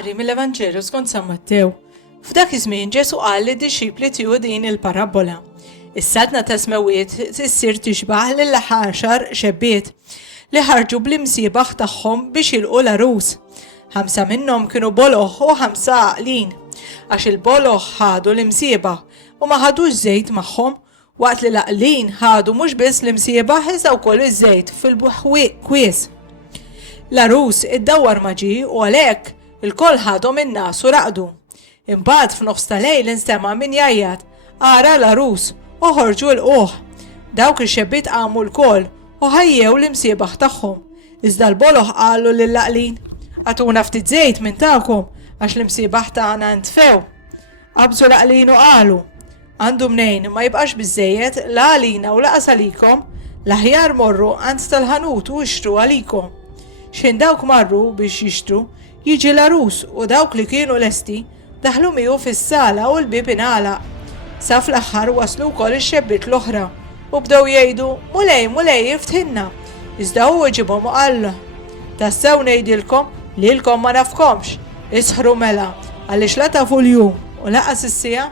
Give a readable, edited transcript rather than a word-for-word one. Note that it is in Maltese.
Qari mill-Evanġelju skont San Mattew. F'dak iż-żmien Ġesu qal lid-dixxipli tiegħu din il-parabola. Is-saltna ta' smewiet issir tixbaħ lill-10 xebbiet li ħarġu bl-imsiebaħ tagħhom biex jilqu l-arus. 5 minnhom kienu boloħ u 5 għaqlin, għax il-boloħ ħadu l-imsiebaħ u ma ħadux żejt magħhom, waqt li l-għaqlin ħadu mhux biss l-imsiebaħ iżda wkoll iż-żejt fil-kwies. L-arus iddawwar ma ġie u għalhekk il-koll ħadhom in-nas u raqdu. Imbagħad f'nofs tal-lejl instema' min jgħajjad, ara l-arus u ħorġu l-qoħ. Dawk ix-xebbiet qamu l-koll u ħajjew l-imsiebaħ tagħhom. Iżda l-boloħ qalu lill-għaqlin, għatuna ftit żejt minn tagħkom għax l-imsiebaħ tagħna ntfew. Qabżu l-għaqlin u qalu, għandu mnejn ma jibqax biżżejjed la għalina u laqas għalikom, l-aħjar morru għand tal-ħanut u ixtru għalikom. Xejn dawk marru biex jixtru, jiġi l-arus u dawk li kienu lesti daħlu miegħu fis-sala u l-bieb ingħalaq. Sa fl-aħħar waslu wkoll ix-xebbiet l-oħra u bdew jgħidu mulej iftħinna. Iżda hu ġibhom u qal, tassew ngħidilkom li lkom ma nafkomx, isħru mela għaliex la tafu l-jum u laqas is-sija